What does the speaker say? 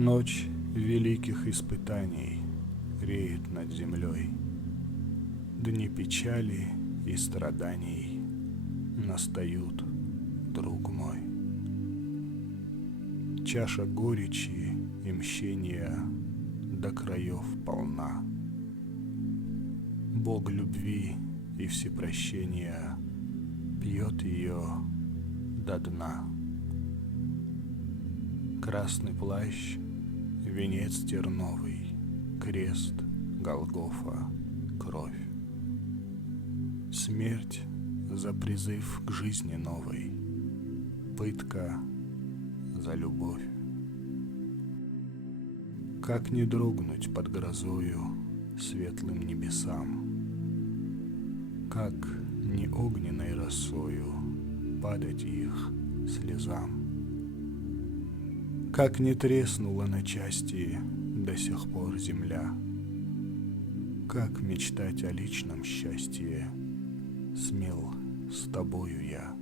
Ночь великих испытаний реет над землей. Дни печали и страданий настают, друг мой. Чаша горечи и мщения до краев полна. Бог любви и всепрощения пьет ее до дна. Красный плащ, венец терновый, крест, Голгофа, кровь. Смерть за призыв к жизни новой, пытка за любовь. Как не дрогнуть под грозою светлым небесам, как не огненной росою падать их слезам, как не треснула на части до сих пор земля, как мечтать о личном счастье смел с тобою я.